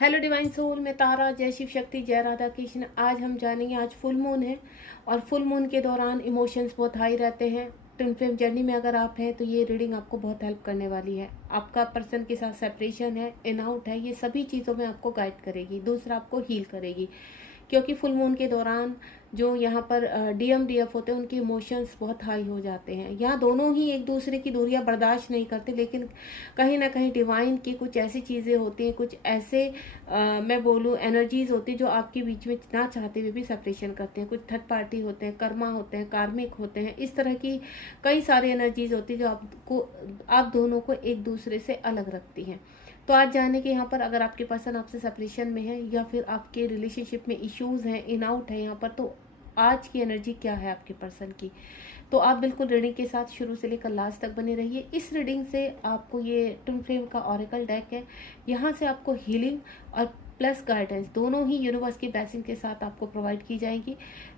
Hello divine soul, मैं तारा। जय शिव शक्ति, जय राधा कृष्ण। आज हम जानेंगे, आज फुल मून है और फुल मून के दौरान इमोशंस बहुत हाई रहते हैं। ट्विन फ्लेम जर्नी में अगर आप हैं तो ये रीडिंग आपको बहुत हेल्प करने वाली है। आपका पर्सन के साथ सेपरेशन है, इन आउट है, ये सभी चीज़ों में आपको गाइड करेगी। दूसरा, आपको हील करेगी, क्योंकि फुल मून के दौरान जो यहाँ पर डीएम डीएफ होते हैं उनके इमोशंस बहुत हाई हो जाते हैं। यहाँ दोनों ही एक दूसरे की दूरियां बर्दाश्त नहीं करते, लेकिन कहीं ना कहीं डिवाइन की कुछ ऐसी चीज़ें होती हैं, कुछ ऐसे मैं बोलूँ एनर्जीज होती है जो आपके बीच में ना चाहते हुए भी सेपरेशन करते हैं। कुछ थर्ड पार्टी होते हैं, कर्मा होते हैं, कार्मिक होते हैं, इस तरह की कई सारी एनर्जीज होती है जो आप दोनों को एक दूसरे से अलग रखती हैं। तो आज जाने के यहाँ पर अगर आपके पर्सन आपसे सेपरेशन में है या फिर आपके रिलेशनशिप में इश्यूज हैं, इन आउट है यहाँ पर, तो आज की एनर्जी क्या है आपके पर्सन की। तो आप बिल्कुल रीडिंग के साथ शुरू से लेकर लास्ट तक बने रहिए। इस रीडिंग से आपको, ये ट्विन फ्लेम का ऑरेकल डेक है, यहाँ से आपको हीलिंग और प्लस गाइडेंस दोनों ही यूनिवर्स की ब्लेसिंग के साथ आपको प्रोवाइड की जाएगी।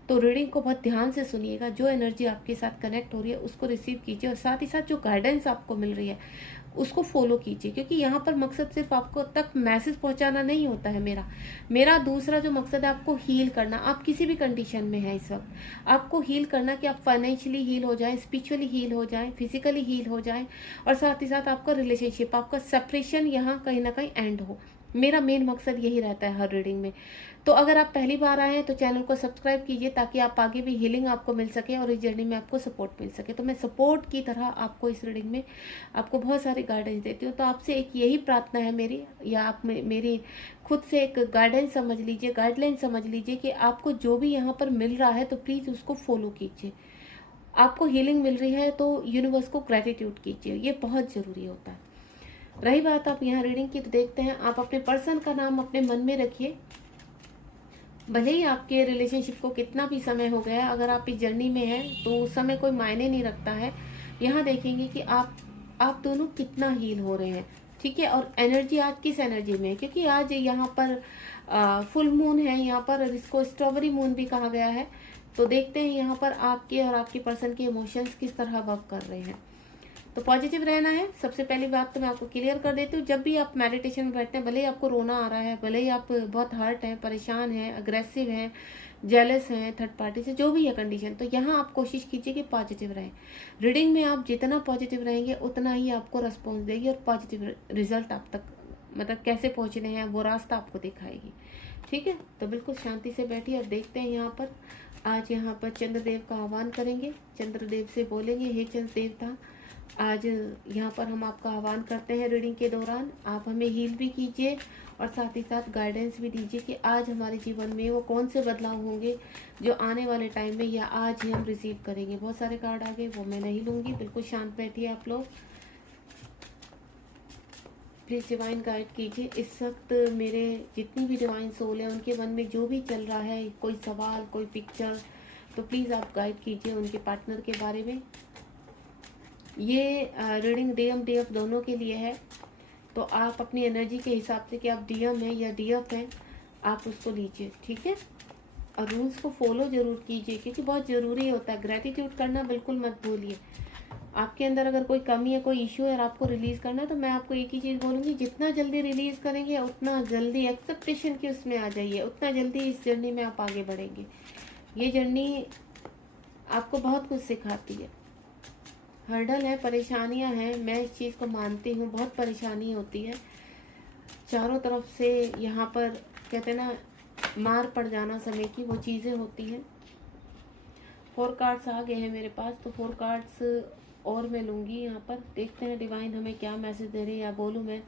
तो रीडिंग को बहुत ध्यान से सुनिएगा, जो एनर्जी आपके साथ कनेक्ट हो रही है उसको रिसीव कीजिए और साथ ही साथ जो गाइडेंस आपको मिल रही है उसको फॉलो कीजिए, क्योंकि यहाँ पर मकसद सिर्फ आपको तक मैसेज पहुंचाना नहीं होता है। मेरा दूसरा जो मकसद है, आपको हील करना। आप किसी भी कंडीशन में हैं इस वक्त, आपको हील करना कि आप फाइनेंशियली हील हो जाएं, स्पिरिचुअली हील हो जाएं, फिजिकली हील हो जाएं और साथ ही साथ आपका रिलेशनशिप, आपका सेपरेशन यहाँ कहीं ना कहीं एंड हो। मेरा मेन मकसद यही रहता है हर रीडिंग में। तो अगर आप पहली बार आए हैं तो चैनल को सब्सक्राइब कीजिए, ताकि आप आगे भी हीलिंग आपको मिल सके और इस जर्नी में आपको सपोर्ट मिल सके। तो मैं सपोर्ट की तरह आपको इस रीडिंग में आपको बहुत सारी गाइडेंस देती हूँ। तो आपसे एक यही प्रार्थना है मेरी, या आप मेरी खुद से एक गाइडेंस समझ लीजिए, गाइडलाइन समझ लीजिए कि आपको जो भी यहाँ पर मिल रहा है तो प्लीज़ उसको फॉलो कीजिए। आपको हीलिंग मिल रही है तो यूनिवर्स को ग्रेटिट्यूड कीजिए, ये बहुत ज़रूरी होता है। रही बात आप यहाँ रीडिंग की, तो देखते हैं। आप अपने पर्सन का नाम अपने मन में रखिए, भले ही आपके रिलेशनशिप को कितना भी समय हो गया, अगर आप इस जर्नी में हैं तो उस समय कोई मायने नहीं रखता है। यहाँ देखेंगे कि आप दोनों कितना हील हो रहे हैं, ठीक है। और एनर्जी आज किस एनर्जी में है, क्योंकि आज यहाँ पर फुल मून है, यहाँ पर इसको स्ट्रॉबेरी मून भी कहा गया है। तो देखते हैं यहाँ पर आपके और आपके पर्सन के इमोशंस किस तरह वर्क कर रहे हैं। तो पॉजिटिव रहना है। सबसे पहली बात तो मैं आपको क्लियर कर देती हूँ, जब भी आप मेडिटेशन में बैठते हैं, भले ही आपको रोना आ रहा है, भले ही आप बहुत हर्ट हैं, परेशान हैं, अग्रेसिव हैं, जेलस हैं थर्ड पार्टी से, जो भी है कंडीशन, तो यहाँ आप कोशिश कीजिए कि पॉजिटिव रहें। रीडिंग में आप जितना पॉजिटिव रहेंगे उतना ही आपको रिस्पॉन्स देगी और पॉजिटिव रिजल्ट आप तक, मतलब कैसे पहुँचने हैं वो रास्ता आपको दिखाएगी, ठीक है। तो बिल्कुल शांति से बैठिए और देखते हैं यहाँ पर। आज यहाँ पर चंद्रदेव का आह्वान करेंगे, चंद्रदेव से बोलेंगे, हे चंद्र देवता, आज यहाँ पर हम आपका आह्वान करते हैं। रीडिंग के दौरान आप हमें हील भी कीजिए और साथ ही साथ गाइडेंस भी दीजिए कि आज हमारे जीवन में वो कौन से बदलाव होंगे जो आने वाले टाइम में या आज ही हम रिसीव करेंगे। बहुत सारे कार्ड आ गए, वो मैं नहीं लूँगी, बिल्कुल शांत बैठिए आप लोग। प्लीज़ डिवाइन गाइड कीजिए। इस वक्त मेरे जितनी भी डिवाइन सोल है उनके मन में जो भी चल रहा है, कोई सवाल, कोई पिक्चर, तो प्लीज़ आप गाइड कीजिए उनके पार्टनर के बारे में। ये रीडिंग डीएम डीएफ दोनों के लिए है। तो आप अपनी एनर्जी के हिसाब से कि आप डीएम हैं या डीएफ हैं, आप उसको लीजिए, ठीक है। और रूल्स को फॉलो जरूर कीजिए, क्योंकि बहुत ज़रूरी होता है। ग्रेटिट्यूड करना बिल्कुल मत भूलिए। आपके अंदर अगर कोई कमी है, कोई इशू है और आपको रिलीज़ करना है, तो मैं आपको एक ही चीज़ बोलूँगी, जितना जल्दी रिलीज़ करेंगे उतना जल्दी एक्सेप्टेशन की उसमें आ जाइए, उतना जल्दी इस जर्नी में आप आगे बढ़ेंगे। ये जर्नी आपको बहुत कुछ सिखाती है। हर्डल है, परेशानियां हैं, मैं इस चीज़ को मानती हूँ, बहुत परेशानी होती है चारों तरफ से। यहाँ पर कहते हैं ना, मार पड़ जाना समय की, वो चीज़ें होती हैं। 4 कार्ड्स आ गए हैं मेरे पास, तो 4 कार्ड्स और मैं लूँगी यहाँ पर। देखते हैं डिवाइन हमें क्या मैसेज दे रहे हैं, या बोलूँ मैं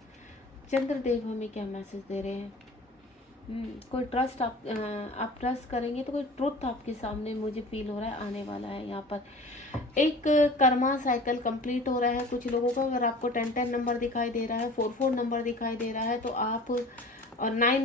चंद्रदेव हमें क्या मैसेज दे रहे हैं। कोई ट्रस्ट आप ट्रस्ट करेंगे तो कोई ट्रुथ आपके सामने मुझे फील हो रहा है आने वाला है। यहाँ पर एक कर्मा साइकिल कंप्लीट हो रहा है कुछ लोगों का। अगर आपको 10-10 नंबर दिखाई दे रहा है, 4-4 नंबर दिखाई दे रहा है, तो आप, और 9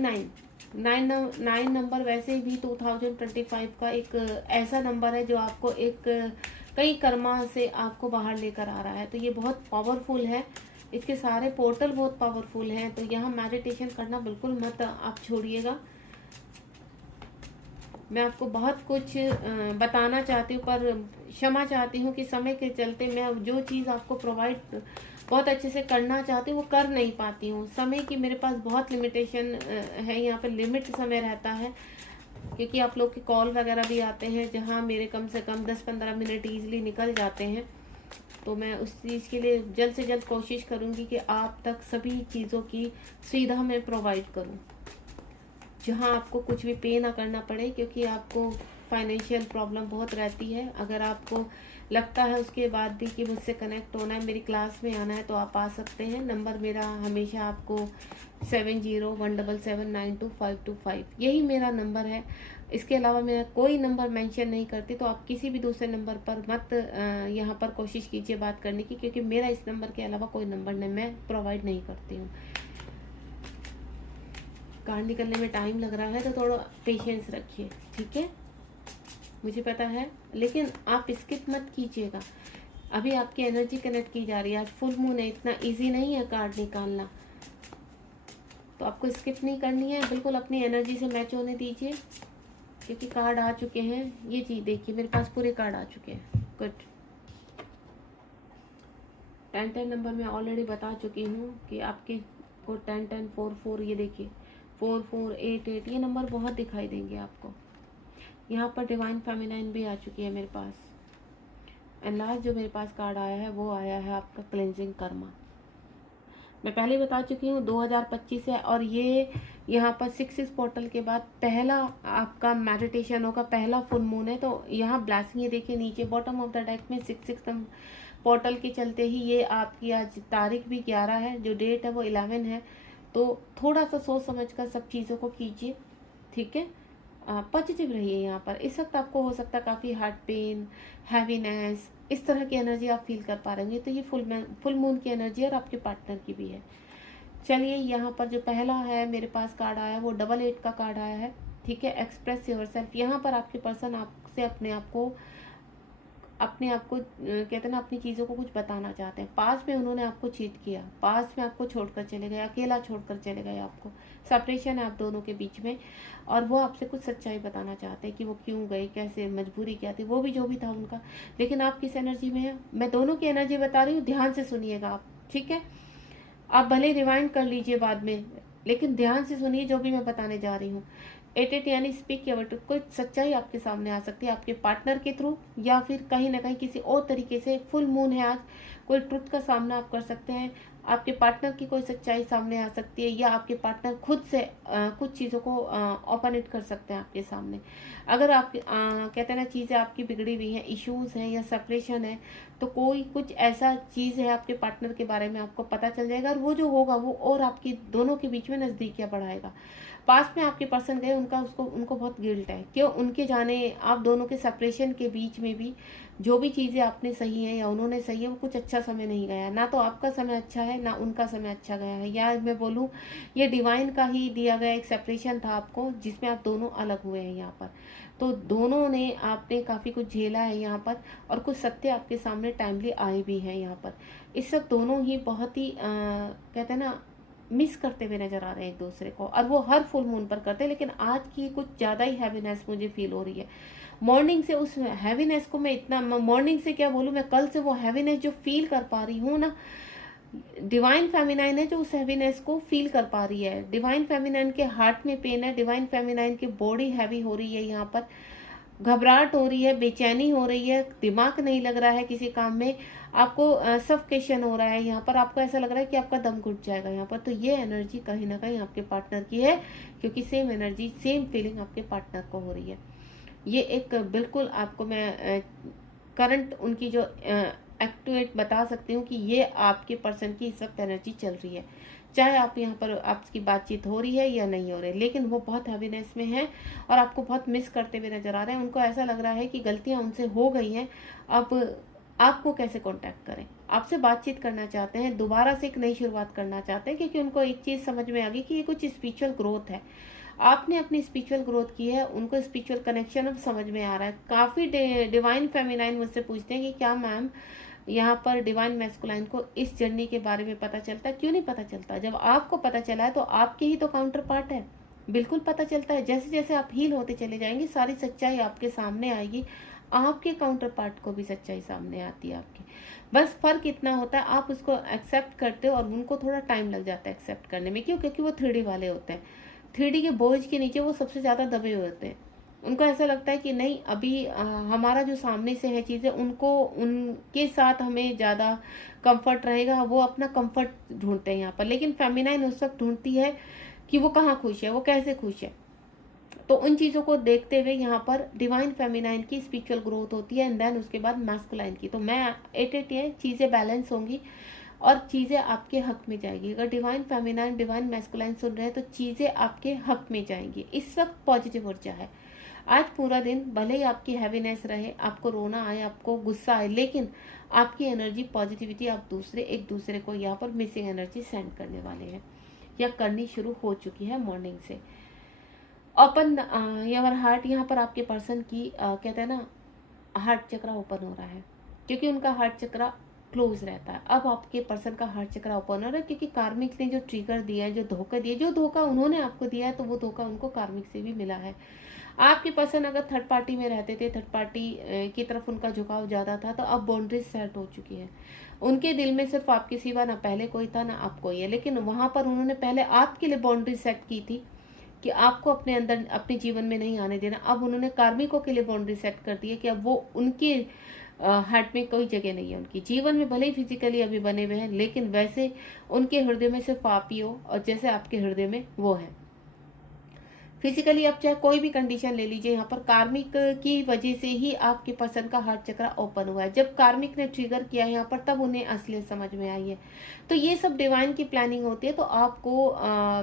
नंबर वैसे भी 2025 का एक ऐसा नंबर है जो आपको एक कई कर्मा से आपको बाहर लेकर आ रहा है। तो ये बहुत पावरफुल है, इसके सारे पोर्टल बहुत पावरफुल हैं। तो यहाँ मेडिटेशन करना बिल्कुल मत आप छोड़िएगा। मैं आपको बहुत कुछ बताना चाहती हूँ, पर क्षमा चाहती हूँ कि समय के चलते मैं जो चीज़ आपको प्रोवाइड बहुत अच्छे से करना चाहती हूँ, वो कर नहीं पाती हूँ। समय की मेरे पास बहुत लिमिटेशन है, यहाँ पे लिमिट समय रहता है, क्योंकि आप लोग के कॉल वगैरह भी आते हैं जहाँ मेरे कम से कम 10-15 मिनट ईजिली निकल जाते हैं। तो मैं उस चीज़ के लिए जल्द से जल्द कोशिश करूँगी कि आप तक सभी चीज़ों की सुविधा मैं प्रोवाइड करूँ, जहाँ आपको कुछ भी पे ना करना पड़े, क्योंकि आपको फाइनेंशियल प्रॉब्लम बहुत रहती है। अगर आपको लगता है उसके बाद भी कि मुझसे कनेक्ट होना है, मेरी क्लास में आना है, तो आप आ सकते हैं। नंबर मेरा हमेशा आपको 7017792525 यही मेरा नंबर है। इसके अलावा मैं कोई नंबर मेंशन नहीं करती, तो आप किसी भी दूसरे नंबर पर मत यहाँ पर कोशिश कीजिए बात करने की, क्योंकि मेरा इस नंबर के अलावा कोई नंबर नहीं मैं प्रोवाइड नहीं करती हूँ। कार्ड निकलने में टाइम लग रहा है तो थोड़ा पेशेंस रखिए, ठीक है, मुझे पता है, लेकिन आप स्किप मत कीजिएगा। अभी आपकी एनर्जी कनेक्ट की जा रही है, आज फुल मून है, इतना इजी नहीं है कार्ड निकालना, तो आपको स्किप नहीं करनी है, बिल्कुल अपनी एनर्जी से मैच होने दीजिए, क्योंकि कार्ड आ चुके हैं। ये चीज़ देखिए, मेरे पास पूरे कार्ड आ चुके हैं। गुड। 10-10 नंबर मैं ऑलरेडी बता चुकी हूँ कि आपके को 10-10-4-4, ये देखिए 4-4-8-8 ये नंबर बहुत दिखाई देंगे आपको। यहाँ पर डिवाइन फेमिनाइन भी आ चुकी है मेरे पास। एंड लास्ट जो मेरे पास कार्ड आया है वो आया है आपका क्लेंजिंग कर्मा। मैं पहले बता चुकी हूँ 2025 है, और ये यहाँ पर 6-6 पोर्टल के बाद पहला आपका मेडिटेशन होगा, पहला फुल मून है। तो यहाँ ब्लेसिंग ये देखिए नीचे बॉटम ऑफ द डेक में 6-6 पोर्टल के चलते ही ये आपकी आज तारीख भी 11 है, जो डेट है वो 11 है। तो थोड़ा सा सोच समझ कर सब चीज़ों को कीजिए, ठीक है। पॉजिटिव रहिए। यहाँ पर इस वक्त आपको हो सकता है काफ़ी हार्ट पेन, हैवीनेस, इस तरह की एनर्जी आप फील कर पा रहे होंगे। तो ये फुल मून की एनर्जी और आपके पार्टनर की भी है। चलिए, यहाँ पर जो पहला है मेरे पास कार्ड आया वो 88 का कार्ड आया है, ठीक है। Express yourself. यहाँ पर आपके पर्सन आपसे अपने आप को कहते हैं ना, अपनी चीज़ों को कुछ बताना चाहते हैं। पास में उन्होंने आपको चीट किया, पास में आपको छोड़कर चले गए, अकेला छोड़कर चले गए, आपको सेपरेशन है आप दोनों के बीच में, और वो आपसे कुछ सच्चाई बताना चाहते हैं कि वो क्यों गए, कैसे, मजबूरी क्या थी, वो भी जो भी था उनका। लेकिन आप किस एनर्जी में है, मैं दोनों की एनर्जी बता रही हूँ, ध्यान से सुनिएगा आप, ठीक है। आप भले रिवाइंड कर लीजिए बाद में, लेकिन ध्यान से सुनिए जो भी मैं बताने जा रही हूँ। 88 यानी स्पीक योर ट्रुथ। कोई सच्चाई आपके सामने आ सकती है, आपके पार्टनर के थ्रू, या फिर कहीं ना कहीं किसी और तरीके से। फुल मून है आज, कोई ट्रुथ का सामना आप कर सकते हैं। आपके पार्टनर की कोई सच्चाई सामने आ सकती है, या आपके पार्टनर खुद से कुछ चीज़ों को ओपन इट कर सकते हैं आपके सामने। अगर आप कहते हैं ना, चीज़ें आपकी बिगड़ी हुई हैं, इश्यूज हैं या सेपरेशन है, तो कोई कुछ ऐसा चीज़ है आपके पार्टनर के बारे में आपको पता चल जाएगा, और वो जो होगा वो और आपकी दोनों के बीच में नज़दीकियाँ बढ़ाएगा। पास में आपके पर्सन गए, उनको बहुत गिल्ट है, क्यों, उनके जाने आप दोनों के सेपरेशन के बीच में भी जो भी चीज़ें आपने सही है या उन्होंने सही है, वो कुछ अच्छा समय नहीं गया, ना तो आपका समय अच्छा है ना उनका समय अच्छा गया है। या मैं बोलूँ, ये डिवाइन का ही दिया गया एक सेपरेशन था आपको, जिसमें आप दोनों अलग हुए हैं यहाँ पर। तो दोनों ने आपने काफ़ी कुछ झेला है यहाँ पर, और कुछ सत्य आपके सामने टाइमली आए भी हैं यहाँ पर। इस वक्त दोनों ही बहुत ही कहते हैं ना, मिस करते हुए नजर आ रहे हैं एक दूसरे को, और वो हर फुल मून पर करते हैं। लेकिन आज की कुछ ज़्यादा ही हैवीनेस मुझे फील हो रही है। मॉर्निंग से उस हैवीनेस को मैं इतना, मॉर्निंग से क्या बोलूँ मैं, कल से वो हैवीनेस जो फील कर पा रही हूँ ना, डिवाइन फेमिनाइन है जो उस हैवीनेस को फील कर पा रही है। डिवाइन फेमिनाइन के हार्ट में पेन है, डिवाइन फेमिनाइन की बॉडी हैवी हो रही है, यहाँ पर घबराहट हो रही है, बेचैनी हो रही है, दिमाग नहीं लग रहा है किसी काम में, आपको सफोकेशन हो रहा है यहाँ पर, आपको ऐसा लग रहा है कि आपका दम घुट जाएगा यहाँ पर। तो ये एनर्जी कहीं ना कहीं आपके पार्टनर की है, क्योंकि सेम एनर्जी, सेम फीलिंग आपके पार्टनर को हो रही है। ये एक बिल्कुल आपको मैं करंट उनकी जो एक्टिवेट बता सकती हूँ कि ये आपके पर्सन की इस वक्त एनर्जी चल रही है। चाहे आप यहाँ पर आपकी बातचीत हो रही है या नहीं हो रही, लेकिन वो बहुत हैवीनेस में है और आपको बहुत मिस करते हुए नजर आ रहे हैं। उनको ऐसा लग रहा है कि गलतियाँ उनसे हो गई हैं, अब आपको कैसे कांटेक्ट करें, आपसे बातचीत करना चाहते हैं, दोबारा से एक नई शुरुआत करना चाहते हैं, क्योंकि उनको एक चीज़ समझ में आ गई कि ये कुछ स्पिरिचुअल ग्रोथ है। आपने अपनी स्पिरिचुअल ग्रोथ की है, उनको स्पिरिचुअल कनेक्शन अब समझ में आ रहा है। काफ़ी डिवाइन फेमिनाइन मुझसे पूछते हैं कि क्या मैम यहाँ पर डिवाइन मैस्कुलाइन को इस जर्नी के बारे में पता चलता है? क्यों नहीं पता चलता? जब आपको पता चला है तो आपके ही तो काउंटर पार्ट है, बिल्कुल पता चलता है। जैसे जैसे आप हील होते चले जाएंगे, सारी सच्चाई आपके सामने आएगी, आपके काउंटर पार्ट को भी सच्चाई सामने आती है आपकी। बस फर्क इतना होता है आप उसको एक्सेप्ट करते हो और उनको थोड़ा टाइम लग जाता है एक्सेप्ट करने में। क्यों? क्योंकि वो 3D वाले होते हैं। 3D के बोझ के नीचे वो सबसे ज़्यादा दबे हुए होते हैं। उनको ऐसा लगता है कि नहीं, अभी हमारा जो सामने से है चीज़ें, उनको उनके साथ हमें ज़्यादा कंफर्ट रहेगा, वो अपना कंफर्ट ढूंढते हैं यहाँ पर। लेकिन फेमिनाइन उस वक्त ढूंढती है कि वो कहाँ खुश है, वो कैसे खुश है। तो उन चीज़ों को देखते हुए यहाँ पर डिवाइन फेमिनाइन की स्पिरिचुअल ग्रोथ होती है, एंड देन उसके बाद मैस्कुलाइन की। तो मैं एट ये चीज़ें बैलेंस होंगी और चीज़ें आपके हक में जाएगी। अगर डिवाइन फेमिनाइन डिवाइन मैस्कुलाइन सुन रहे हैं तो चीज़ें आपके हक में जाएंगी। इस वक्त पॉजिटिव ऊर्जा है। आज पूरा दिन भले ही आपकी हैवीनेस रहे, आपको रोना आए, आपको गुस्सा आए, लेकिन आपकी एनर्जी पॉजिटिविटी आप एक दूसरे को यहाँ पर मिसिंग एनर्जी सेंड करने वाले हैं या करनी शुरू हो चुकी है मॉर्निंग से। ओपन योर हार्ट, यहाँ पर आपके पर्सन की कहते हैं ना, हार्ट चक्रा ओपन हो रहा है, क्योंकि उनका हार्ट चक्रा क्लोज रहता है। अब आपके पर्सन का हार्ट चक्रा ओपन हो रहा है, क्योंकि कार्मिक ने जो ट्रिगर दिया है, जो धोखा दिया, जो धोखा उन्होंने आपको दिया है, तो वो धोखा उनको कार्मिक से भी मिला है। आपके पर्सन अगर थर्ड पार्टी में रहते थे, थर्ड पार्टी की तरफ उनका झुकाव ज़्यादा था, तो अब बाउंड्रीज सेट हो चुकी है। उनके दिल में सिर्फ आपके सिवा ना पहले कोई था ना अब कोई है, लेकिन वहाँ पर उन्होंने पहले आपके लिए बाउंड्री सेट की थी कि आपको अपने अंदर, अपने जीवन में नहीं आने देना। अब उन्होंने कार्मिकों के लिए बाउंड्री सेट कर दी है कि अब वो उनके हार्ट में कोई जगह नहीं है उनकी जीवन में। भले ही फिजिकली अभी बने हुए हैं, लेकिन वैसे उनके हृदय में सिर्फ आप ही हो, और जैसे आपके हृदय में वो है। फिजिकली आप चाहे कोई भी कंडीशन ले लीजिए, यहाँ पर कार्मिक की वजह से ही आपके पर्सन का हार्ट चक्रा ओपन हुआ है। जब कार्मिक ने ट्रिगर किया यहाँ पर, तब उन्हें असलियत समझ में आई है। तो ये सब डिवाइन की प्लानिंग होती है। तो आपको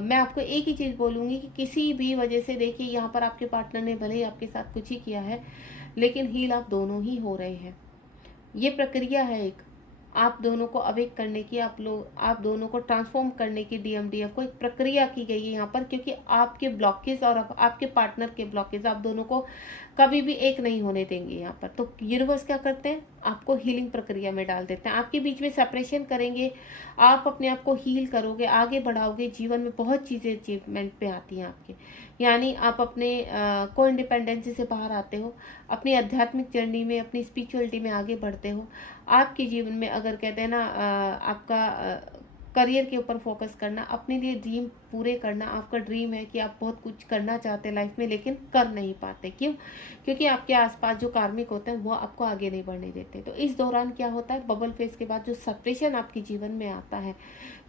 मैं आपको एक ही चीज़ बोलूँगी कि किसी भी वजह से, देखिए यहाँ पर आपके पार्टनर ने भले ही आपके साथ कुछ ही किया है, लेकिन हील आप दोनों ही हो रहे हैं। ये प्रक्रिया है एक, आप दोनों को अवेक करने की, आप दोनों को ट्रांसफॉर्म करने की, डीएमडीएफ को एक प्रक्रिया की गई है यहाँ पर। क्योंकि आपके ब्लॉकेज और आपके पार्टनर के ब्लॉकेज आप दोनों को कभी भी एक नहीं होने देंगे यहाँ पर। तो यूनिवर्स क्या करते हैं, आपको हीलिंग प्रक्रिया में डाल देते हैं, आपके बीच में सेपरेशन करेंगे, आप अपने आप को हील करोगे, आगे बढ़ाओगे। जीवन में बहुत चीज़ें अचीवमेंट पे आती हैं आपके, यानी आप अपने को इंडिपेंडेंसी से बाहर आते हो, अपनी आध्यात्मिक जर्नी में, अपनी स्पिरिचुअलिटी में आगे बढ़ते हो। आपके जीवन में अगर कहते हैं ना, आपका करियर के ऊपर फोकस करना, अपने लिए ड्रीम पूरे करना, आपका ड्रीम है कि आप बहुत कुछ करना चाहते हैं लाइफ में, लेकिन कर नहीं पाते। क्यों? क्योंकि आपके आसपास जो कार्मिक होते हैं वो आपको आगे नहीं बढ़ने देते। तो इस दौरान क्या होता है, बबल फेज के बाद जो सेपरेशन आपके जीवन में आता है,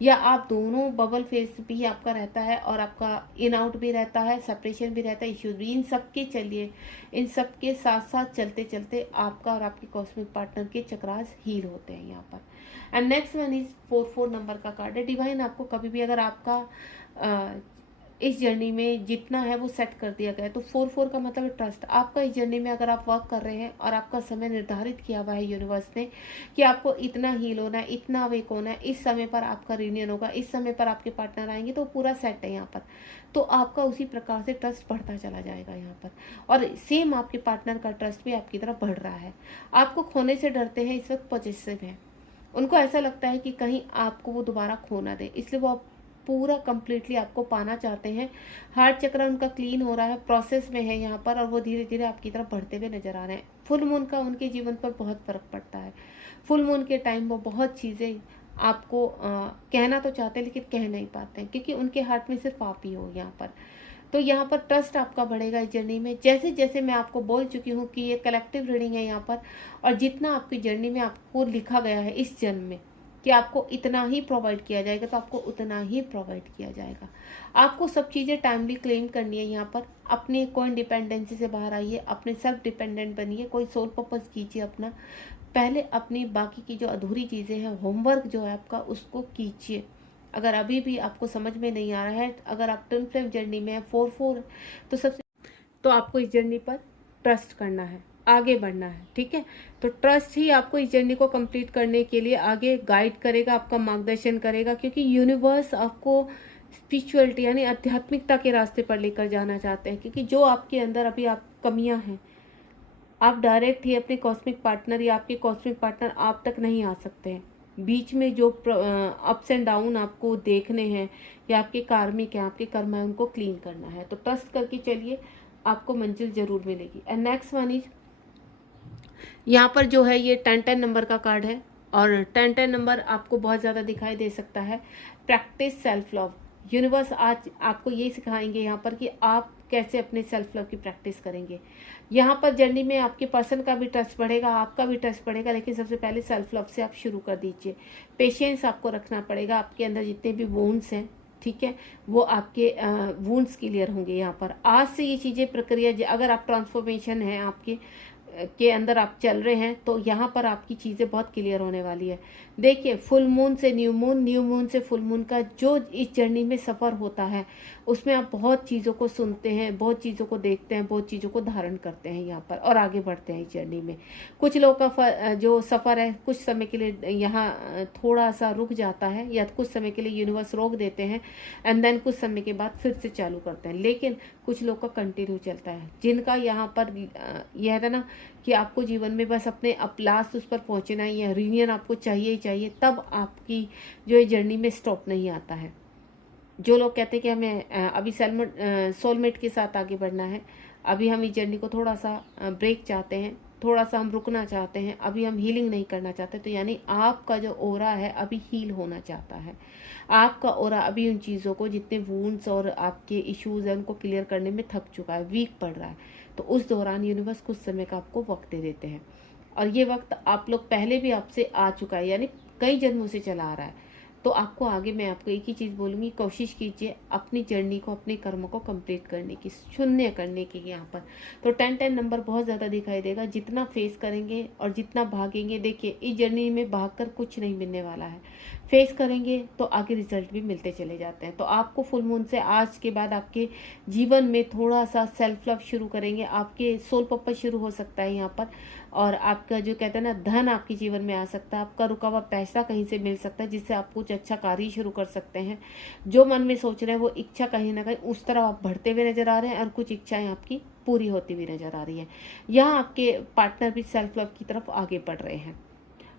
या आप दोनों, बबल फेज भी आपका रहता है और आपका इन आउट भी रहता है, सेपरेशन भी रहता है, इश्यूज भी, इन सब के चलिए, इन सब के साथ साथ चलते चलते आपका और आपके कॉस्मिक पार्टनर के चक्रास हील होते हैं यहाँ पर। And next one is 4 number का कार्ड है। डिवाइन आपको कभी भी, अगर आपका इस जर्नी में जितना है वो सेट कर दिया गया है, तो 4 का मतलब है ट्रस्ट। आपका इस जर्नी में अगर आप वर्क कर रहे हैं और आपका समय निर्धारित किया हुआ है यूनिवर्स ने कि आपको इतना हील होना है, इतना अवेक होना है, इस समय पर आपका रियूनियन होगा, इस समय पर आपके पार्टनर आएंगे, तो पूरा सेट है यहाँ पर। तो आपका उसी प्रकार से ट्रस्ट बढ़ता चला जाएगा यहाँ पर, और सेम आपके पार्टनर का ट्रस्ट भी आपकी तरफ बढ़ रहा है। आपको खोने से डरते हैं, इस वक्त पॉजिटिव है। उनको ऐसा लगता है कि कहीं आपको वो दोबारा खो ना दे, इसलिए वो पूरा कंप्लीटली आपको पाना चाहते हैं। हार्ट चक्र उनका क्लीन हो रहा है, प्रोसेस में है यहाँ पर, और वो धीरे धीरे आपकी तरफ बढ़ते हुए नजर आ रहे हैं। फुल मून का उनके जीवन पर बहुत फर्क पड़ता है। फुल मून के टाइम वो बहुत चीज़ें आपको कहना तो चाहते हैं, लेकिन कह नहीं पाते हैं, क्योंकि उनके हार्ट में सिर्फ आप ही हो यहाँ पर। तो यहाँ पर ट्रस्ट आपका बढ़ेगा इस जर्नी में। जैसे जैसे मैं आपको बोल चुकी हूँ कि ये कलेक्टिव रीडिंग है यहाँ पर, और जितना आपकी जर्नी में आपको लिखा गया है इस जन्म में कि आपको इतना ही प्रोवाइड किया जाएगा, तो आपको उतना ही प्रोवाइड किया जाएगा। आपको सब चीज़ें टाइमली क्लेम करनी है यहाँ पर। अपने को इंडिपेंडेंसी से बाहर आइए, अपने सेल्फ डिपेंडेंट बनिए, कोई सोल पर्पस कीजिए अपना। पहले अपनी बाकी की जो अधूरी चीज़ें हैं, होमवर्क जो है आपका, उसको कीजिए। अगर अभी भी आपको समझ में नहीं आ रहा है, अगर आप ट्विन फ्लेम जर्नी में है 4 तो आपको इस जर्नी पर ट्रस्ट करना है, आगे बढ़ना है, ठीक है। तो ट्रस्ट ही आपको इस जर्नी को कंप्लीट करने के लिए आगे गाइड करेगा, आपका मार्गदर्शन करेगा, क्योंकि यूनिवर्स आपको स्पिरिचुअलिटी यानी आध्यात्मिकता के रास्ते पर लेकर जाना चाहते हैं। क्योंकि जो आपके अंदर अभी आप कमियां हैं, आप डायरेक्ट ही अपने कॉस्मिक पार्टनर या आपके कॉस्मिक पार्टनर आप तक नहीं आ सकते हैं। बीच में जो अप्स एंड डाउन आपको देखने हैं, या आपके कार्मिक हैं, आपके कर्म है, उनको क्लीन करना है। तो ट्रस्ट करके चलिए, आपको मंजिल जरूर मिलेगी। एंड नेक्स्ट वन इज यहाँ पर जो है ये 10-10 नंबर का कार्ड है और 10-10 नंबर आपको बहुत ज़्यादा दिखाई दे सकता है। Practice self love. यूनिवर्स आज आपको ये सिखाएंगे यहाँ पर कि आप कैसे अपने सेल्फ लव की प्रैक्टिस करेंगे। यहाँ पर जर्नी में आपके पर्सन का भी ट्रस्ट बढ़ेगा, आपका भी ट्रस्ट बढ़ेगा, लेकिन सबसे पहले सेल्फ लव से आप शुरू कर दीजिए। पेशेंस आपको रखना पड़ेगा। आपके अंदर जितने भी वुंड्स हैं, ठीक है, वो आपके वुंड्स क्लियर होंगे। यहाँ पर आज से ये चीज़ें प्रक्रिया, अगर आप ट्रांसफॉर्मेशन है आपके के अंदर आप चल रहे हैं, तो यहाँ पर आपकी चीज़ें बहुत क्लियर होने वाली है। देखिए, फुल मून से न्यू मून, न्यू मून से फुल मून का जो इस जर्नी में सफ़र होता है, उसमें आप बहुत चीज़ों को सुनते हैं, बहुत चीज़ों को देखते हैं, बहुत चीज़ों को धारण करते हैं यहाँ पर और आगे बढ़ते हैं इस जर्नी में। कुछ लोगों का जो सफ़र है कुछ समय के लिए यहाँ थोड़ा सा रुक जाता है, या कुछ समय के लिए यूनिवर्स रोक देते हैं एंड देन कुछ समय के बाद फिर से चालू करते हैं। लेकिन कुछ लोग का कंटिन्यू चलता है, जिनका यहाँ पर यह है ना कि आपको जीवन में बस अपने लास्ट उस पर पहुँचना ही है, रीयूनियन आपको चाहिए ही चाहिए, तब आपकी जो ये जर्नी में स्टॉप नहीं आता है। जो लोग कहते हैं कि हमें अभी सोलमेट के साथ आगे बढ़ना है, अभी हम इस जर्नी को थोड़ा सा ब्रेक चाहते हैं, थोड़ा सा हम रुकना चाहते हैं, अभी हम हीलिंग नहीं करना चाहते, तो यानी आपका जो ओरा है अभी हील होना चाहता है। आपका ओरा अभी उन चीज़ों को, जितने वुंड्स और आपके इश्यूज हैं उनको क्लियर करने में थक चुका है, वीक पड़ रहा है। तो उस दौरान यूनिवर्स कुछ समय का आपको वक्त दे देते हैं, और ये वक्त आप लोग पहले भी आपसे आ चुका है, यानी कई जन्मों से चला आ रहा है। तो आपको आगे मैं आपको एक ही चीज़ बोलूँगी, कोशिश कीजिए अपनी जर्नी को, अपने कर्मों को कंप्लीट करने की, शून्य करने की यहाँ पर। तो 10-10 नंबर बहुत ज़्यादा दिखाई देगा। जितना फेस करेंगे और जितना भागेंगे, देखिए इस जर्नी में भागकर कुछ नहीं मिलने वाला है, फेस करेंगे तो आगे रिजल्ट भी मिलते चले जाते हैं। तो आपको फुल मून से आज के बाद आपके जीवन में थोड़ा सा सेल्फ लव शुरू करेंगे, आपके सोल पर्पस शुरू हो सकता है यहाँ पर, और आपका जो कहते हैं ना धन आपके जीवन में आ सकता है, आपका रुका हुआ पैसा कहीं से मिल सकता है, जिससे आप कुछ अच्छा कार्य शुरू कर सकते हैं। जो मन में सोच रहे हैं वो इच्छा कहीं ना कहीं उस तरफ आप बढ़ते हुए नजर आ रहे हैं, और कुछ इच्छाएं आपकी पूरी होती हुई नजर आ रही है। यहाँ आपके पार्टनर भी सेल्फ लव की तरफ आगे बढ़ रहे हैं।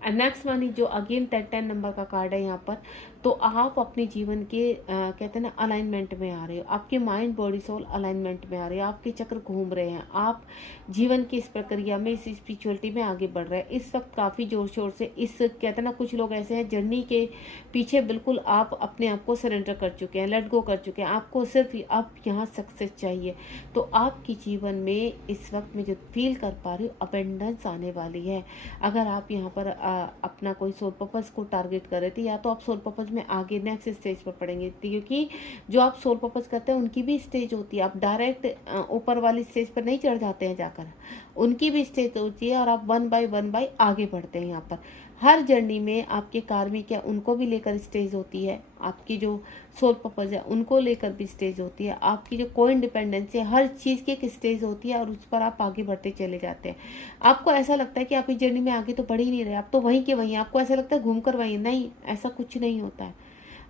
एंड नेक्स्ट वन जो अगेन 10-10 नंबर का कार्ड है यहाँ पर, तो आप अपने जीवन के कहते हैं ना अलाइनमेंट में आ रहे हो, आपके माइंड बॉडी सोल अलाइनमेंट में आ रहे हो, आपके चक्र घूम रहे हैं, आप जीवन की इस प्रक्रिया में, इस स्पिरिचुअलिटी में आगे बढ़ रहे हैं इस वक्त काफ़ी जोर शोर से। इस कहते हैं ना, कुछ लोग ऐसे हैं जर्नी के पीछे बिल्कुल आप अपने आप को सरेंडर कर चुके हैं, लेट गो कर चुके हैं, आपको सिर्फ अब यहाँ सक्सेस चाहिए। तो आपके जीवन में इस वक्त मैं जो फील कर पा रही हूँ, अबेंडेंस आने वाली है। अगर आप यहाँ पर अपना कोई सोल पर्पस को टारगेट कर रहे थे, या तो आप सोल पर्पस में आगे नेक्स्ट स्टेज पर पढ़ेंगे, क्योंकि जो आप सोल पर्पस करते हैं उनकी भी स्टेज होती है। आप डायरेक्ट ऊपर वाली स्टेज पर नहीं चढ़ जाते हैं जाकर, उनकी भी स्टेज होती है, और आप वन बाय आगे बढ़ते हैं। यहाँ पर हर जर्नी में आपके कार्मिक है उनको भी लेकर स्टेज होती है, आपकी जो सोल पर्पस है उनको लेकर भी स्टेज होती है, आपकी जो को इंडिपेंडेंस है, हर चीज़ की एक स्टेज होती है, और उस पर आप आगे बढ़ते चले जाते हैं। आपको ऐसा लगता है कि आप इस जर्नी में आगे तो बढ़ ही नहीं रहे, आप तो वहीं के वहीं, आपको ऐसा लगता है घूम कर वहीं, नहीं, ऐसा कुछ नहीं होता है।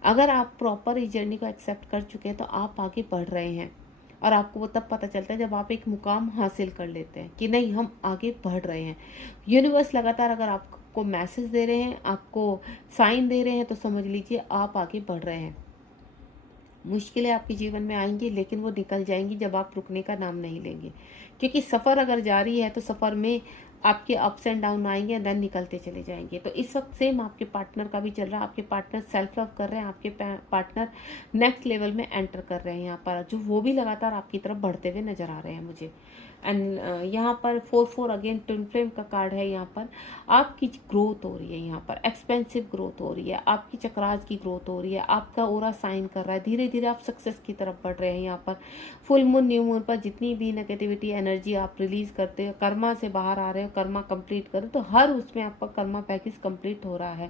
अगर आप प्रॉपर इस जर्नी को एक्सेप्ट कर चुके हैं तो आप आगे बढ़ रहे हैं, और आपको वो तब पता चलता है जब आप एक मुकाम हासिल कर लेते हैं कि नहीं, हम आगे बढ़ रहे हैं। यूनिवर्स लगातार अगर आपको मैसेज दे रहे हैं, आपको साइन दे रहे हैं, तो समझ लीजिए आप आगे बढ़ रहे हैं। मुश्किलें आपके जीवन में आएंगी, लेकिन वो निकल जाएंगी जब आप रुकने का नाम नहीं लेंगे, क्योंकि सफ़र अगर जारी है तो सफ़र में आपके अप्स एंड डाउन आएंगे, देन निकलते चले जाएंगे। तो इस वक्त सेम आपके पार्टनर का भी चल रहा है, आपके पार्टनर सेल्फ लव कर रहे हैं, आपके पार्टनर नेक्स्ट लेवल में एंटर कर रहे हैं यहाँ पर, जो वो भी लगातार आपकी तरफ बढ़ते हुए नजर आ रहे हैं मुझे। एंड यहाँ पर 4-4 अगेन ट्विन फ्लेम का कार्ड है। यहाँ पर आपकी ग्रोथ हो रही है, यहाँ पर एक्सपेंसिव ग्रोथ हो रही है, आपकी चक्रास की ग्रोथ हो रही है, आपका ओरा साइन कर रहा है, धीरे धीरे आप सक्सेस की तरफ बढ़ रहे हैं। यहाँ पर फुल मून न्यू मून पर जितनी भी नेगेटिविटी एनर्जी आप रिलीज करते हो, कर्मा से बाहर आ रहे हो, कर्मा कंप्लीट करो, तो हर उसमें आपका कर्मा पैकेज कंप्लीट हो रहा है।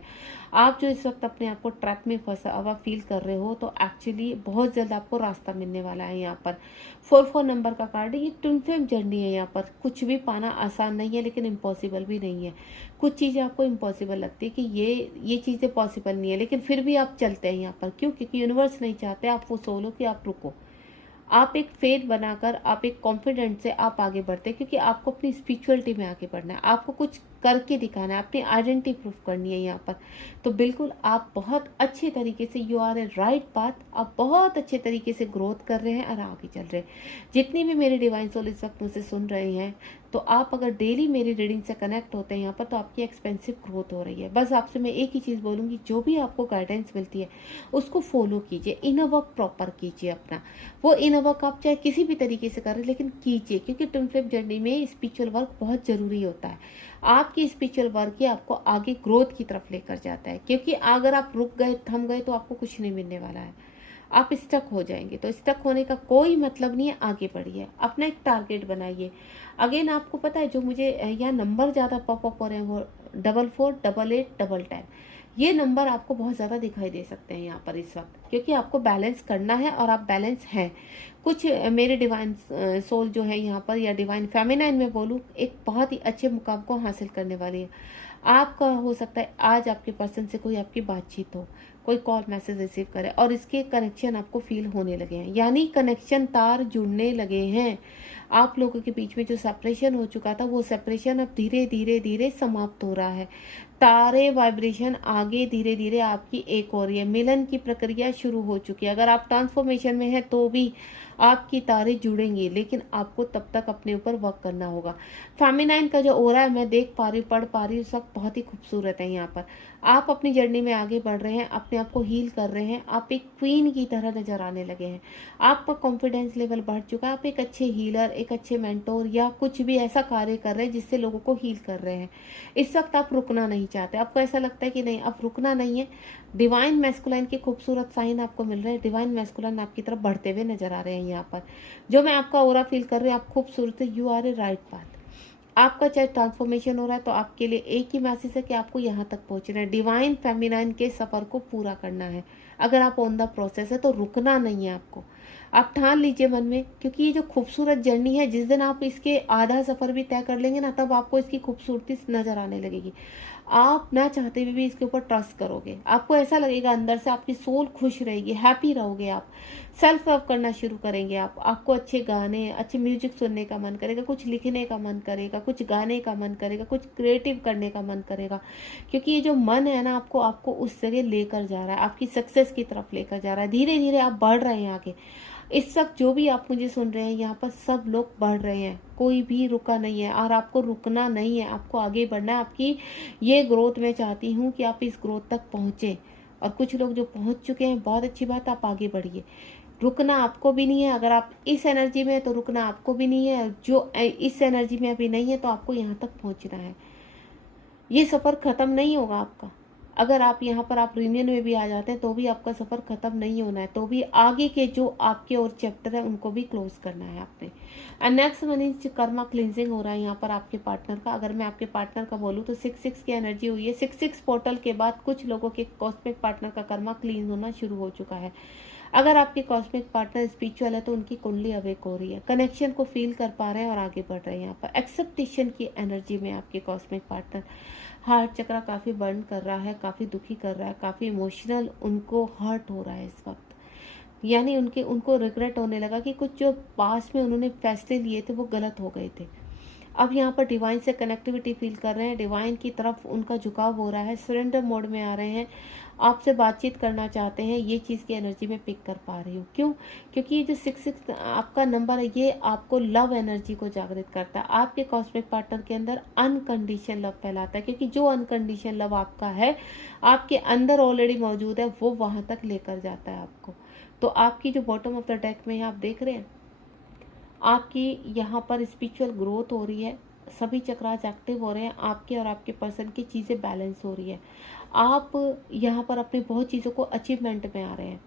आप जो इस वक्त अपने आप को ट्रैप में फंसा हुआ फील कर रहे हो, तो एक्चुअली बहुत जल्द आपको रास्ता मिलने वाला है। यहाँ पर 4-4 नंबर का कार्ड है, ये ट्विन फ्लेम जर्नी है। यहाँ पर कुछ भी पाना आसान नहीं है, लेकिन इम्पॉसिबल भी नहीं है। कुछ चीज़ें आपको इम्पॉसिबल लगती है कि ये चीज़ें पॉसिबल नहीं है, लेकिन फिर भी आप चलते हैं यहाँ पर। क्यों? क्योंकि यूनिवर्स नहीं चाहते आप वो सोलो कि आप रुको, आप एक फेथ बनाकर, आप एक कॉन्फिडेंस से आप आगे बढ़ते हैं, क्योंकि आपको अपनी स्पिरिचुअलिटी में आगे बढ़ना है, आपको कुछ करके दिखाना है, अपनी आइडेंटिटी प्रूफ करनी है यहाँ पर। तो बिल्कुल आप बहुत अच्छे तरीके से, you are a right path, आप बहुत अच्छे तरीके से ग्रोथ कर रहे हैं और आगे चल रहे हैं। जितनी भी मेरे डिवाइन सोल इस वक्त मुझसे सुन रहे हैं, तो आप अगर डेली मेरी रीडिंग से कनेक्ट होते हैं यहाँ पर, तो आपकी एक्सपेंसिव ग्रोथ हो रही है। बस आपसे मैं एक ही चीज़ बोलूँगी, जो भी आपको गाइडेंस मिलती है उसको फॉलो कीजिए, इनर वर्क प्रॉपर कीजिए अपना। वो इनर वर्क आप चाहे किसी भी तरीके से करें, लेकिन कीजिए, क्योंकि ट्विन फ्लेम जर्नी में स्पिरिचुअल वर्क बहुत ज़रूरी होता है। आपकी स्पिरिचुअल वर्क ही आपको आगे ग्रोथ की तरफ लेकर जाता है, क्योंकि अगर आप रुक गए, थम गए, तो आपको कुछ नहीं मिलने वाला है, आप स्टक हो जाएंगे। तो स्टक होने का कोई मतलब नहीं है, आगे बढ़िए, अपना एक टारगेट बनाइए। अगेन आपको पता है, जो मुझे यहाँ नंबर ज़्यादा पॉपअप हो रहे हैं वो 448810, ये नंबर आपको बहुत ज़्यादा दिखाई दे सकते हैं यहाँ पर इस वक्त, क्योंकि आपको बैलेंस करना है और आप बैलेंस हैं। कुछ मेरे डिवाइन सोल जो है यहाँ पर, या डिवाइन फेमिनाइन में बोलूँ, एक बहुत ही अच्छे मुकाम को हासिल करने वाली है। आपका हो सकता है आज आपके पर्सन से कोई आपकी बातचीत हो, कोई कॉल मैसेज रिसीव करे और इसके कनेक्शन आपको फील होने लगे हैं, यानी कनेक्शन तार जुड़ने लगे हैं। आप लोगों के बीच में जो सेपरेशन हो चुका था, वो सेपरेशन अब धीरे धीरे धीरे समाप्त हो रहा है। तारे वाइब्रेशन आगे धीरे धीरे आपकी एक हो रही है, मिलन की प्रक्रिया शुरू हो चुकी है। अगर आप ट्रांसफॉर्मेशन में हैं तो भी आपकी तारे जुड़ेंगी, लेकिन आपको तब तक अपने ऊपर वर्क करना होगा। फेमिनाइन का जो ओरा है, मैं देख पा रही हूँ, पढ़ पा रही हूँ, सब बहुत ही खूबसूरत है। यहाँ पर आप अपनी जर्नी में आगे बढ़ रहे हैं, अपने आप को हील कर रहे हैं, आप एक क्वीन की तरह नजर आने लगे हैं। आपका कॉन्फिडेंस लेवल बढ़ चुका है, आप एक अच्छे हीलर, एक अच्छे मेंटोर या कुछ भी ऐसा कार्य कर रहे हैं जिससे लोगों को हील कर रहे हैं। इस वक्त आप रुकना नहीं चाहते, आपको ऐसा लगता है कि नहीं, अब रुकना नहीं है। डिवाइन मैस्कुलाइन के खूबसूरत साइन आपको मिल रहे हैं, डिवाइन मैस्कुलाइन आपकी तरफ बढ़ते हुए नजर आ रहे हैं। यहाँ पर जो मैं आपका ओरा फील कर रही हूँ, आप खूबसूरत है, you are a right path. आपका चाहे ट्रांसफॉर्मेशन हो रहा है, तो आपके लिए एक ही मैसेज है कि आपको यहाँ तक पहुँचना है, डिवाइन फेमिनाइन के सफ़र को पूरा करना है। अगर आप ऑन द प्रोसेस है तो रुकना नहीं है आपको। आप ठान लीजिए मन में, क्योंकि ये जो खूबसूरत जर्नी है, जिस दिन आप इसके आधा सफ़र भी तय कर लेंगे ना, तब आपको इसकी खूबसूरती नज़र आने लगेगी। आप ना चाहते हुए भी इसके ऊपर ट्रस्ट करोगे, आपको ऐसा लगेगा अंदर से, आपकी सोल खुश रहेगी, हैप्पी रहोगे आप, सेल्फ लव करना शुरू करेंगे आप। आपको अच्छे गाने, अच्छे म्यूजिक सुनने का मन करेगा, कुछ लिखने का मन करेगा, कुछ गाने का मन करेगा, कुछ क्रिएटिव करने का मन करेगा, क्योंकि ये जो मन है ना, आपको आपको उस जगह लेकर जा रहा है, आपकी सक्सेस की तरफ लेकर जा रहा है। धीरे धीरे आप बढ़ रहे हैं आगे। इस वक्त जो भी आप मुझे सुन रहे हैं, यहाँ पर सब लोग बढ़ रहे हैं, कोई भी रुका नहीं है, और आपको रुकना नहीं है, आपको आगे बढ़ना है। आपकी ये ग्रोथ मैं चाहती हूँ कि आप इस ग्रोथ तक पहुँचे, और कुछ लोग जो पहुँच चुके हैं, बहुत अच्छी बात, आप आगे बढ़िए। रुकना आपको भी नहीं है, अगर आप इस एनर्जी में है तो रुकना आपको भी नहीं है, जो इस एनर्जी में अभी नहीं है तो आपको यहाँ तक पहुँचना है। ये सफ़र ख़त्म नहीं होगा आपका। अगर आप यहाँ पर आप रीयूनियन में भी आ जाते हैं तो भी आपका सफ़र ख़त्म नहीं होना है, तो भी आगे के जो आपके और चैप्टर है उनको भी क्लोज करना है आपने। And next one is Karma cleansing हो रहा है यहाँ पर आपके पार्टनर का। अगर मैं आपके पार्टनर का बोलूँ तो 6-6 की एनर्जी हुई है। 6-6 पोर्टल के बाद कुछ लोगों के कॉस्मिक पार्टनर का कर्मा क्लीन होना शुरू हो चुका है। अगर आपके कॉस्मिक पार्टनर स्पिरिचुअल है तो उनकी कुंडली अवेक हो रही है, कनेक्शन को फील कर पा रहे हैं और आगे बढ़ रहे हैं। यहाँ पर एक्सेप्टेशन की एनर्जी में आपके कॉस्मिक पार्टनर हार्ट चक्रा काफ़ी बर्न कर रहा है, काफ़ी दुखी कर रहा है, काफ़ी इमोशनल उनको हर्ट हो रहा है इस वक्त, यानी उनको रिग्रेट होने लगा कि कुछ जो पास में उन्होंने फैसले लिए थे वो गलत हो गए थे। अब यहाँ पर डिवाइन से कनेक्टिविटी फील कर रहे हैं, डिवाइन की तरफ उनका झुकाव हो रहा है, सरेंडर मोड में आ रहे हैं, आपसे बातचीत करना चाहते हैं। ये चीज़ की एनर्जी में पिक कर पा रही हूँ। क्यों? क्योंकि ये जो 6-6 आपका नंबर है, ये आपको लव एनर्जी को जागृत करता है। आपके कॉस्मिक पार्टनर के अंदर अनकंडीशन लव फैलाता है, क्योंकि जो अनकंडीशन लव आपका है, आपके अंदर ऑलरेडी मौजूद है, वो वहाँ तक लेकर जाता है आपको। तो आपकी जो बॉटम ऑफ द डेक में है, आप देख रहे हैं, आपकी यहाँ पर स्पिरिचुअल ग्रोथ हो रही है, सभी चक्रास एक्टिव हो रहे हैं, आपके और आपके पर्सन की चीज़ें बैलेंस हो रही है। आप यहाँ पर अपनी बहुत चीज़ों को अचीवमेंट में आ रहे हैं,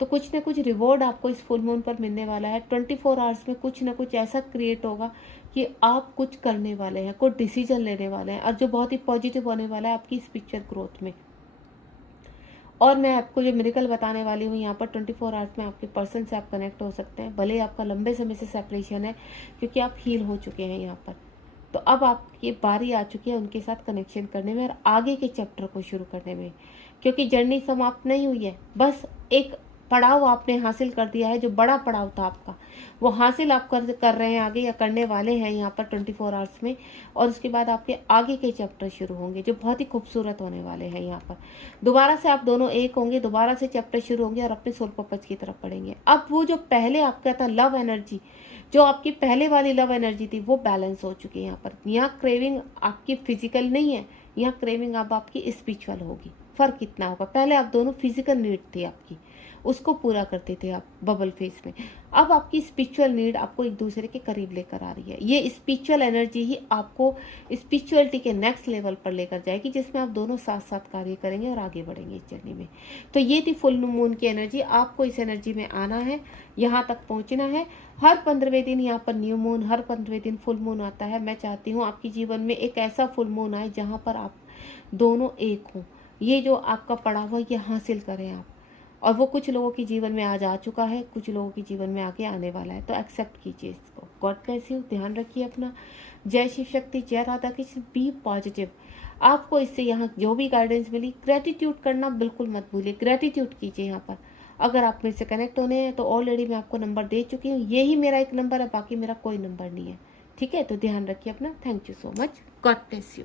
तो कुछ ना कुछ रिवॉर्ड आपको इस फुल मून पर मिलने वाला है। 24 आवर्स में कुछ ना कुछ ऐसा क्रिएट होगा कि आप कुछ करने वाले हैं, कुछ डिसीजन लेने वाले हैं, और जो बहुत ही पॉजिटिव होने वाला है आपकी स्पिरिचुअल ग्रोथ में। और मैं आपको जो मिरेकल बताने वाली हूँ यहाँ पर, 24 आवर्स में आपके पर्सन से आप कनेक्ट हो सकते हैं, भले आपका लंबे समय से सेपरेशन है, क्योंकि आप हील हो चुके हैं यहाँ पर। तो अब आपकी बारी आ चुकी है उनके साथ कनेक्शन करने में और आगे के चैप्टर को शुरू करने में, क्योंकि जर्नी समाप्त नहीं हुई है, बस एक पड़ाव आपने हासिल कर दिया है। जो बड़ा पड़ाव था आपका, वो हासिल आप कर रहे हैं आगे, या करने वाले हैं यहाँ पर 24 आवर्स में, और उसके बाद आपके आगे के चैप्टर शुरू होंगे जो बहुत ही खूबसूरत होने वाले हैं। यहाँ पर दोबारा से आप दोनों एक होंगे, दोबारा से चैप्टर शुरू होंगे और अपने सोल पर्पस की तरफ बढ़ेंगे। अब वो जो पहले आपका था लव एनर्जी, जो आपकी पहले वाली लव एनर्जी थी वो बैलेंस हो चुकी है यहाँ पर। यहाँ क्रेविंग आपकी फिजिकल नहीं है, यहाँ क्रेविंग अब आपकी स्पिरिचुअल होगी। फर्क कितना होगा, पहले आप दोनों फिजिकल नीड थी आपकी, उसको पूरा करते थे आप बबल फेस में। अब आपकी स्पिरिचुअल नीड आपको एक दूसरे के करीब लेकर आ रही है। ये स्पिरिचुअल एनर्जी ही आपको स्पिरिचुअलिटी के नेक्स्ट लेवल पर लेकर जाएगी, जिसमें आप दोनों साथ साथ कार्य करेंगे और आगे बढ़ेंगे इस जर्नी में। तो ये थी फुल मून की एनर्जी। आपको इस एनर्जी में आना है, यहाँ तक पहुँचना है। हर 15वें दिन यहाँ पर न्यू मून, हर 15वें दिन फुल मून आता है। मैं चाहती हूँ आपके जीवन में एक ऐसा फुल मून आए जहाँ पर आप दोनों एक हों। ये जो आपका पड़ा हुआ ये हासिल करें आप, और वो कुछ लोगों के जीवन में आज आ चुका है, कुछ लोगों के जीवन में आगे आने वाला है। तो एक्सेप्ट कीजिए इसको। God bless you. ध्यान रखिए अपना। जय शिव शक्ति, जय राधा कृष्ण। B positive. आपको इससे यहाँ जो भी गाइडेंस मिली, ग्रेटिट्यूड करना बिल्कुल मत भूलिए। ग्रेटिट्यूड कीजिए यहाँ पर। अगर आप मेरे से कनेक्ट होने हैं तो ऑलरेडी मैं आपको नंबर दे चुकी हूँ, यही मेरा एक नंबर है, बाकी मेरा कोई नंबर नहीं है। ठीक है, तो ध्यान रखिए अपना। Thank you so much. God bless you.